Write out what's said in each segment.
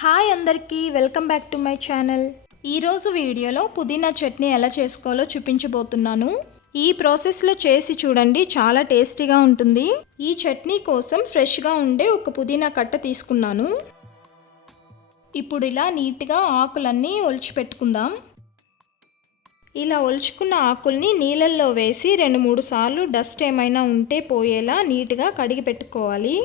Hi అందరికీ welcome back to my channel. ఈరోజు వీడియోలో పుదీనా చట్నీ ఎలా చేసుకోవాలో చూపించబోతున్నాను. ఈ ప్రాసెస్లో చేసి చూడండి చాలా టేస్టీగా ఉంటుంది. ఈ చట్నీ కోసం ఫ్రెష్గా ఉండే ఒక పుదీనా కట్ట తీసుకున్నాను. ఇప్పుడు ఇలా నీట్గా ఆకులన్నీ ఒలిచిపెట్టుకుందాం ఇలా ఒలుచుకున్న ఆకుల్ని నీళ్ళల్లో వేసి రెండు మూడు సార్లు డస్ట్ ఏమైనా ఉంటే పోయేలా నీట్గా కడిగి పెట్టుకోవాలి.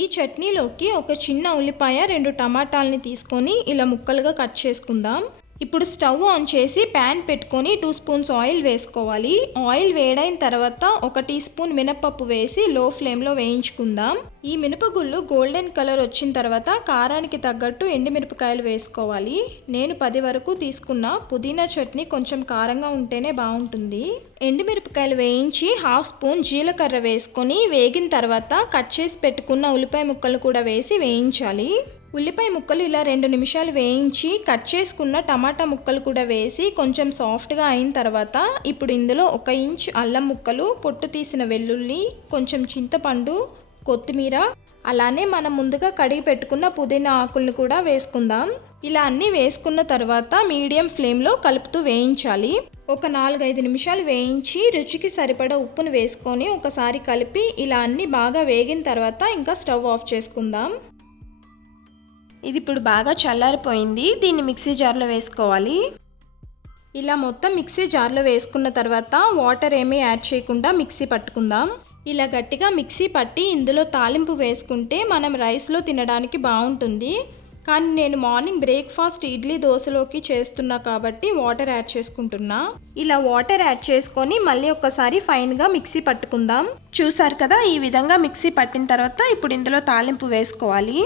ఈ చట్నీలోకి ఒక చిన్న ఉల్లిపాయ రెండు టమాటాలని తీసుకొని ఇలా ముక్కలుగా కట్ చేసుకుందాం. ఇప్పుడు స్టవ్ ఆన్ చేసి ప్యాన్ పెట్టుకొని టూ స్పూన్స్ ఆయిల్ వేసుకోవాలి. ఆయిల్ వేడైన తర్వాత ఒక టీ స్పూన్ మినపప్పు వేసి లో ఫ్లేమ్లో వేయించుకుందాం. ఈ మినపగుళ్ళు గోల్డెన్ కలర్ వచ్చిన తర్వాత కారానికి తగ్గట్టు ఎండుమిరపకాయలు వేసుకోవాలి. నేను పది వరకు తీసుకున్న పుదీనా చట్నీ కొంచెం కారంగా ఉంటేనే బాగుంటుంది. ఎండుమిరపకాయలు వేయించి హాఫ్ స్పూన్ జీలకర్ర వేసుకొని వేగిన తర్వాత కట్ చేసి పెట్టుకున్న ఉల్లిపాయ ముక్కలు కూడా వేసి వేయించాలి. ఉల్లిపాయ ముక్కలు ఇలా రెండు నిమిషాలు వేయించి కట్ చేసుకున్న టమాటా ముక్కలు కూడా వేసి కొంచెం సాఫ్ట్గా అయిన తర్వాత ఇప్పుడు ఇందులో ఒక ఇంచ్ అల్లం ముక్కలు పొట్టు తీసిన వెల్లుల్లి కొంచెం చింతపండు కొత్తిమీర అలానే మనం ముందుగా కడిగి పెట్టుకున్న పుదీనా ఆకులను కూడా వేసుకుందాం. ఇలా అన్నీ వేసుకున్న తర్వాత మీడియం ఫ్లేమ్లో కలుపుతూ వేయించాలి. ఒక నాలుగైదు నిమిషాలు వేయించి రుచికి సరిపడా ఉప్పును వేసుకొని ఒకసారి కలిపి ఇలా అన్నీ బాగా వేగిన తర్వాత ఇంకా స్టవ్ ఆఫ్ చేసుకుందాం. ఇది ఇప్పుడు బాగా చల్లారిపోయింది. దీన్ని మిక్సీ జార్లో వేసుకోవాలి. ఇలా మొత్తం మిక్సీ జార్లో వేసుకున్న తర్వాత వాటర్ ఏమీ యాడ్ చేయకుండా మిక్సీ పట్టుకుందాం. ఇలా గట్టిగా మిక్సీ పట్టి ఇందులో తాలింపు వేసుకుంటే మనం రైస్లో తినడానికి బాగుంటుంది. కానీ నేను మార్నింగ్ బ్రేక్ఫాస్ట్ ఇడ్లీ దోశలోకి చేస్తున్నా కాబట్టి వాటర్ యాడ్ చేసుకుంటున్నా. ఇలా వాటర్ యాడ్ చేసుకొని మళ్ళీ ఒకసారి ఫైన్గా మిక్సీ పట్టుకుందాం. చూసారు కదా ఈ విధంగా మిక్సీ పట్టిన తర్వాత ఇప్పుడు ఇందులో తాలింపు వేసుకోవాలి.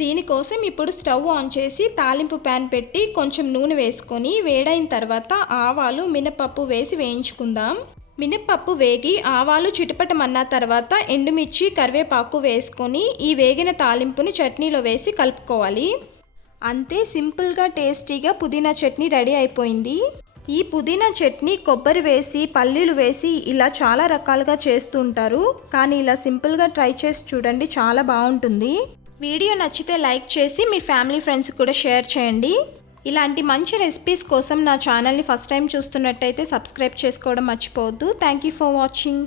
దీనికోసం ఇప్పుడు స్టవ్ ఆన్ చేసి తాలింపు ప్యాన్ పెట్టి కొంచెం నూనె వేసుకొని వేడైన తర్వాత ఆవాలు మినపప్పు వేసి వేయించుకుందాం. మినపప్పు వేగి ఆవాలు చిటపటమన్న తర్వాత ఎండుమిర్చి కరివేపాకు వేసుకొని ఈ వేగిన తాలింపుని చట్నీలో వేసి కలుపుకోవాలి. అంతే సింపుల్గా టేస్టీగా పుదీనా చట్నీ రెడీ అయిపోయింది. ఈ పుదీనా చట్నీ కొబ్బరి వేసి పల్లీలు వేసి ఇలా చాలా రకాలుగా చేస్తూ ఉంటారు. కానీ ఇలా సింపుల్గా ట్రై చేసి చూడండి చాలా బాగుంటుంది. వీడియో నచ్చితే లైక్ చేసి మీ ఫ్యామిలీ ఫ్రెండ్స్ కూడా షేర్ చేయండి. ఇలాంటి మంచి రెసిపీస్ కోసం నా ఛానల్ని ఫస్ట్ టైం చూస్తున్నట్టయితే సబ్స్క్రైబ్ చేసుకోవడం మర్చిపోవద్దు. Thank you for watching.